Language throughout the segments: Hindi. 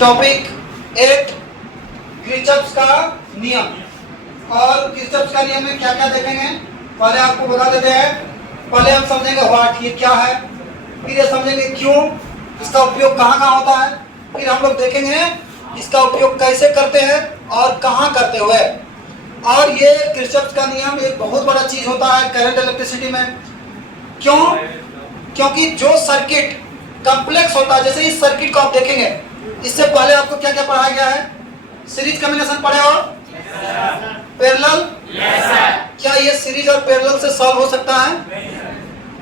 टॉपिक 8 किरचॉफ का नियम। और किरचॉफ का नियम में क्या क्या देखेंगे पहले आपको बता देते हैं। पहले हम समझेंगे व्हाट, ये क्या है, फिर ये समझेंगे क्यों, इसका उपयोग कहाँ कहाँ होता है, फिर हम लोग देखेंगे इसका उपयोग कैसे करते हैं और कहाँ करते हुए। और ये किरचॉफ का नियम एक बहुत बड़ा चीज होता है करंट इलेक्ट्रिसिटी में। क्यों? क्योंकि जो सर्किट कॉम्प्लेक्स होता है, जैसे इस सर्किट को आप देखेंगे, इससे पहले आपको क्या क्या पढ़ाया गया है? सीरीज कॉम्बिनेशन पढ़े हो, पैरेलल। क्या ये सीरीज और पैरेलल से सॉल्व हो सकता है?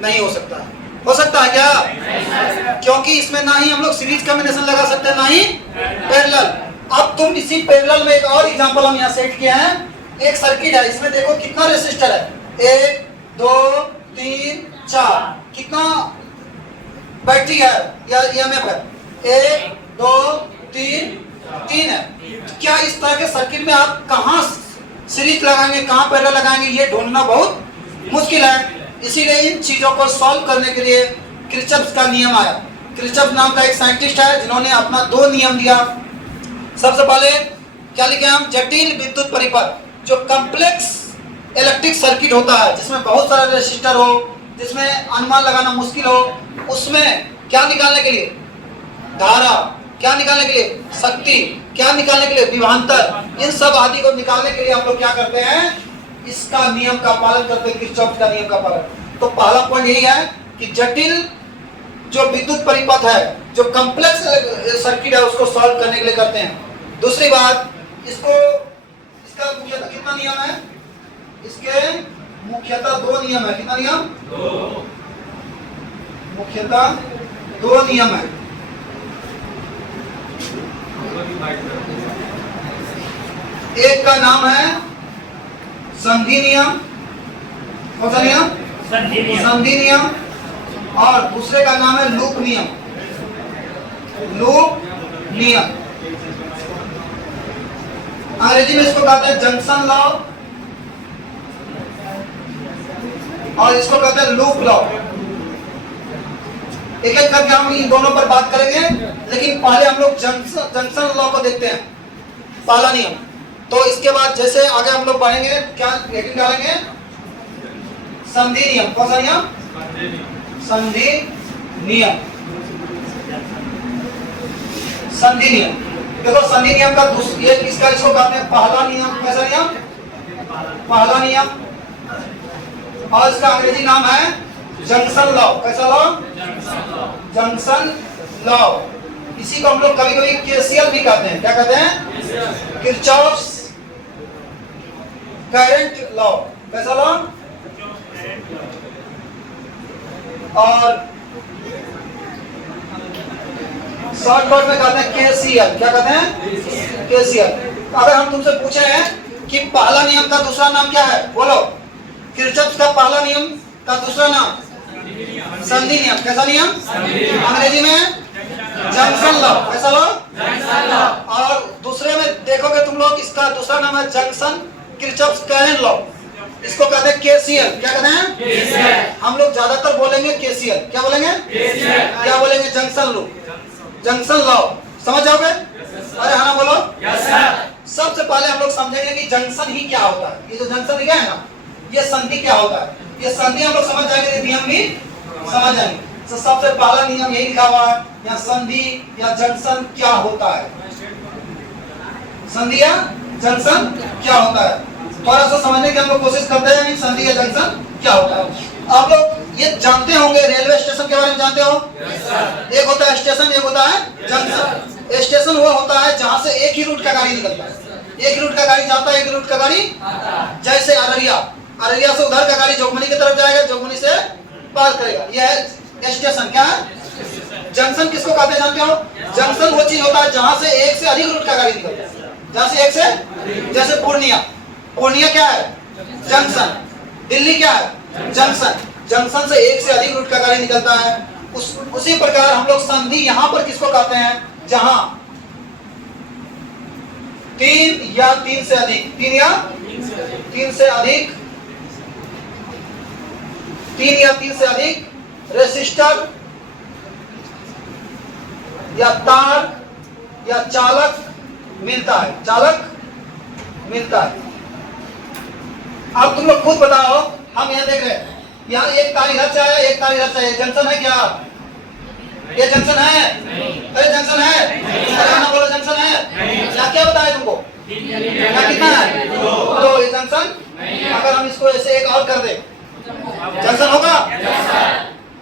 नहीं हो सकता है। हो सकता है क्या? क्योंकि इसमें ना ही हम लोग सीरीज कॉम्बिनेशन लगा सकते हैं, ना ही पैरेलल। अब तुम इसी पैरेलल में एक और एग्जांपल हम यहाँ सेट किए हैं। एक सर्किट है, इसमें देखो कितना रेसिस्टर है, 1 2 3 4, कितना बैटरी है या ईएमएफ है, 1 2 3 है। क्या इस तरह के सर्किट में आप कहाँ सीरीज लगाएंगे, कहाँ पैरेलल लगाएंगे, ये ढूंढना बहुत मुश्किल है। इसीलिए इन चीजों को सॉल्व करने के लिए किरचॉफ का नियम आया। किरचॉफ नाम का एक साइंटिस्ट है जिन्होंने अपना 2 नियम दिया। सबसे पहले क्या लिखे हम? जटिल विद्युत परिपथ, जो कॉम्प्लेक्स इलेक्ट्रिक सर्किट होता है जिसमें बहुत सारे रेसिस्टर हो, जिसमें अनुमान लगाना मुश्किल हो, उसमें क्या निकालने के लिए? धारा। क्या निकालने के लिए? शक्ति। क्या निकालने के लिए? विभवांतर। इन सब आदि को निकालने के लिए हम लोग क्या करते हैं? इसका नियम का पालन करते हैं, किरचॉफ का नियम का पालन। तो पहला पॉइंट यही है कि जटिल जो विद्युत परिपथ है, जो कॉम्प्लेक्स सर्किट है, उसको सॉल्व करने के लिए करते हैं। दूसरी बात, इसका मुख्यतः कितना नियम है? इसके मुख्यतः 2 नियम है। कितना नियम? 2। मुख्यतः 2 नियम है। एक का नाम है संधि नियम। कौन सा नियम? संधि नियम। और दूसरे का नाम है लूप नियम। लूप नियम अंग्रेजी में इसको कहते हैं जंक्शन लॉ, और इसको कहते हैं लूप लॉ। एक एक करके हम इन दोनों पर बात करेंगे, लेकिन पहले हम लोग जंक्शन लॉ को देखते हैं, पहला नियम। तो इसके बाद जैसे आगे हम लोग बढ़ेंगे, क्या हेडिंग डालेंगे? संधि नियम। कौन सा नियम? संधि नियम। संधि नियम। देखो संधि नियम का ये किसका, इसको कहते हैं पहला नियम। कैसा नियम? पहला नियम। और इसका अंग्रेजी नाम है जंक्शन लॉ। कैसा लॉ? Junction law. इसी को हम लोग कभी कभी केसीएल भी कहते हैं। क्या कहते हैं? Kirchhoff current law. कैसा लॉ? और शॉर्ट कट में कहते हैं केसीएल। क्या कहते हैं? केसीएल। अगर हम तुमसे पूछे हैं कि पहला नियम का दूसरा नाम क्या है, बोलो। किरचॉफ का पहला नियम का दूसरा नाम संधि नियम। कैसा नियम? अंग्रेजी में जंक्शन लॉ। कैसा लॉ? और दूसरे में देखोगे तुम लोग, इसका दूसरा नाम है जंक्शन किरचॉफ करंट लॉ। इसको कहते हैं केसीएल। क्या कहते हैं? केसीएल। हम लोग ज्यादातर बोलेंगे केसीएल। क्या बोलेंगे? केसीएल। क्या बोलेंगे? Junction law. Junction law. समझ जाओगे? अरे हाँ ना बोलो। Yes sir. सबसे पहले हम लोग समझेंगे कि जंक्शन ही क्या होता है। ये जो जंक्शन क्या है ना, ये संधि क्या होता है। ये संधि हम लोग समझ जाएंगे, नियम भी समझ जाएंगे। तो सबसे पहला नियम यही लिखा हुआ है या संधि या जंक्शन क्या होता है। संधि या जंक्शन क्या होता है, थोड़ा सा समझने की हम लोग कोशिश करते हैं। संधि या जंक्शन क्या होता है? आप लोग ये जानते होंगे, रेलवे स्टेशन के बारे में जानते हो? एक होता है स्टेशन, एक होता है जंक्शन। स्टेशन वो होता है जहां से एक ही रूट का गाड़ी निकलता है, एक रूट का गाड़ी जाता है, एक रूट का गाड़ी जैसे अररिया से उधर का गाड़ी जोगबनी की तरफ जाएगा, जोगबनी से पार करेगा। यह है स्टेशन। क्या है? जंक्शन किसको कहते हैं जानते हो? जंक्शन वो चीज होता है जहां से एक से अधिक रूट का गाड़ी निकलता है, जहां से एक से, जैसे पूर्णिया क्या है? जंक्शन। दिल्ली क्या है? जंक्शन। जंक्शन से एक से अधिक रूट का गाड़ी निकलता है। उसी प्रकार हम लोग संधि यहां पर किसको कहते हैं? जहां 3 या 3 से अधिक, 3 या 3 से अधिक, 3 या 3 से अधिक रेसिस्टर या तार या चालक मिलता है, चालक मिलता है। अब तुम लोग खुद बताओ, हम यहाँ देख रहे हैं, यहाँ एक तार इधर से आया, एक तार इधर से आया, जंक्शन है क्या? ये जंक्शन है? अरे जंक्शन है, बोलो जंक्शन है। क्या क्या बताया तुमको? क्या कितना है? तो ये जंक्शन, अगर हम इसको ऐसे एक और कर दे, जंक्शन होगा?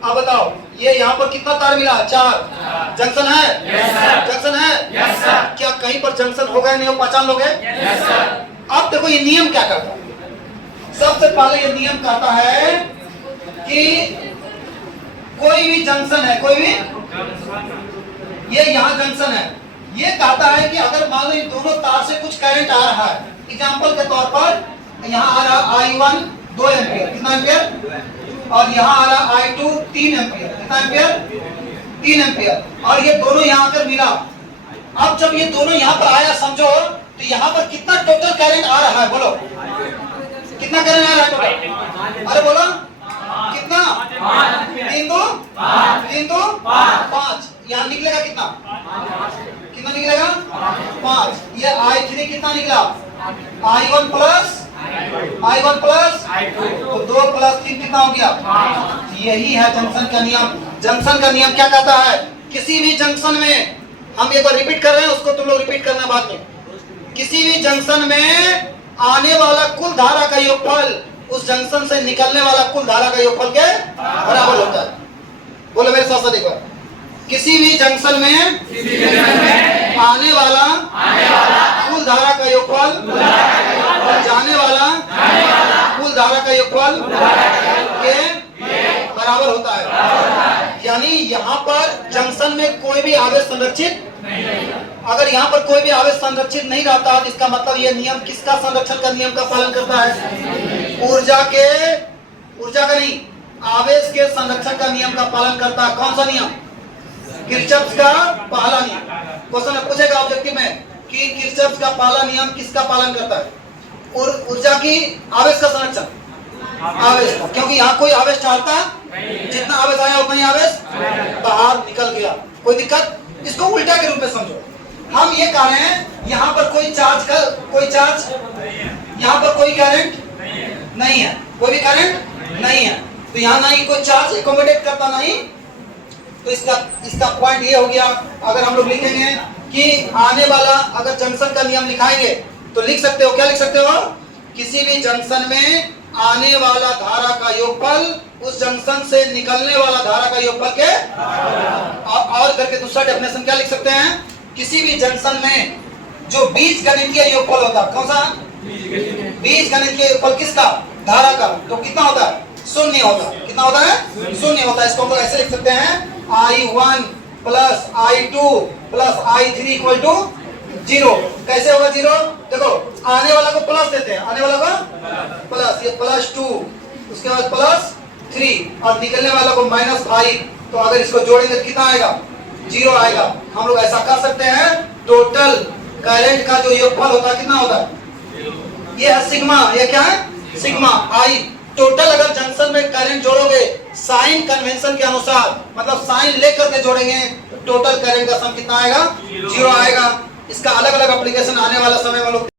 अब बताओ, ये यहाँ पर कितना तार मिला? 4। जंक्शन है? जंक्शन है? क्या कहीं पर जंक्शन होगा या नहीं हो, पहचान लोगे? अब देखो ये नियम क्या करता है। सबसे पहले ये नियम कहता है कि कोई भी जंक्शन है, कोई भी, ये यहाँ जंक्शन है, ये कहता है कि अगर मान लो इन दोनों तार से कुछ करंट आ रहा है, एग्जांपल के तौर पर यहाँ आ रहा I1 2 एम्पियर, कितना एम्पियर? और यहाँ आ रहा I2 3 एम्पियर, कितना एम्पियर? 3 एम्पियर, और ये दोनों यहाँ आकर मिला। अब जब ये दोनों यहाँ पर आया, समझो तो यहाँ पर कितना टोटल करंट आ रहा है, बोलो कितना करंट आ रहा है टोटल? अरे बोलो कितना? 3 2 5। यहाँ निकलेगा कितना? कितना निकलेगा? 5। ये I3 कितना निकला? I1 प्लस तो 2 प्लस 3 कितना हो गया? यही है जंक्शन का नियम। जंक्शन का नियम क्या कहता है? किसी भी जंक्शन में, हम एक बार रिपीट कर रहे हैं, उसको तुम लोग रिपीट करना बाद में। किसी भी जंक्शन में आने वाला कुल धारा का योगफल उस जंक्शन से निकलने वाला कुल धारा का योगफल के बराबर होता है। बोलो मेरे साथ साथ एक बार। किसी भी जंक्शन में आने वाला कुल धारा का योगफल और जाने वाला कुल धारा का योगफल के बराबर होता है। यानी यहाँ पर जंक्शन में कोई भी आवेश संरक्षित, अगर यहाँ पर कोई भी आवेश संरक्षित नहीं रहता तो इसका मतलब ये नियम किसका संरक्षण का नियम का पालन करता है? ऊर्जा का नहीं, आवेश के संरक्षण का नियम का पालन करता है। कौन सा नियम? किरचॉफ का पहला नियम। क्वेश्चन पूछेगा ऑब्जेक्टिव में कि किरचॉफ का पहला नियम किसका पालन करता है? ऊर्जा की, आवेश का संरक्षण, आवेश का, क्योंकि यहाँ कोई आवेश चाहता, जितना आवेश आया उतना ही आवेश बाहर निकल गया। कोई दिक्कत? इसको उल्टा के रूप में समझो। हम ये कह रहे हैं यहाँ पर कोई चार्ज, यहाँ पर कोई करंट नहीं है, कोई भी करंट नहीं है, तो यहाँ नहीं कोई चार्ज एकोमोडेट करता नहीं। तो इसका पॉइंट ये हो गया। अगर हम लोग लिखेंगे कि आने वाला, अगर जंक्शन का नियम लिखाएंगे तो लिख सकते हो, क्या लिख सकते हो? किसी भी जंक्शन में आने वाला धारा का योगफल उस जंक्शन से निकलने वाला धारा का योगफल के, और करके दूसरा डेफिनेशन क्या लिख सकते हैं? किसी भी जंक्शन में जो बीजगणितीय योगफल होता है, कौन सा? बीजगणितीय योगफल किसका? धारा का। तो कितना होता है? 0 होता है। कितना होता है? 0 होता है। इसको हम लोग ऐसे लिख सकते हैं I1 plus I2 plus I3 equal to 0। कैसे होगा 0? देखो आने वाला को प्लस देते हैं, आने वाला को प्लस, ये +2, उसके बाद +3 और निकलने वाला को -5। तो अगर इसको जोड़ेंगे तो कितना आएगा? 0 आएगा। हम लोग ऐसा कर सकते हैं, टोटल करंट का जो योगफल होता है कितना होता है? ये है सिग्मा। ये क्या है? Sigma I। टोटल अगर जंक्शन में करंट जोड़ोगे साइन कन्वेंशन के अनुसार, मतलब साइन लेकर के जोड़ेंगे, टोटल करंट का सम कितना आएगा? 0 आएगा। इसका अलग अलग एप्लीकेशन आने वाला समय में लोग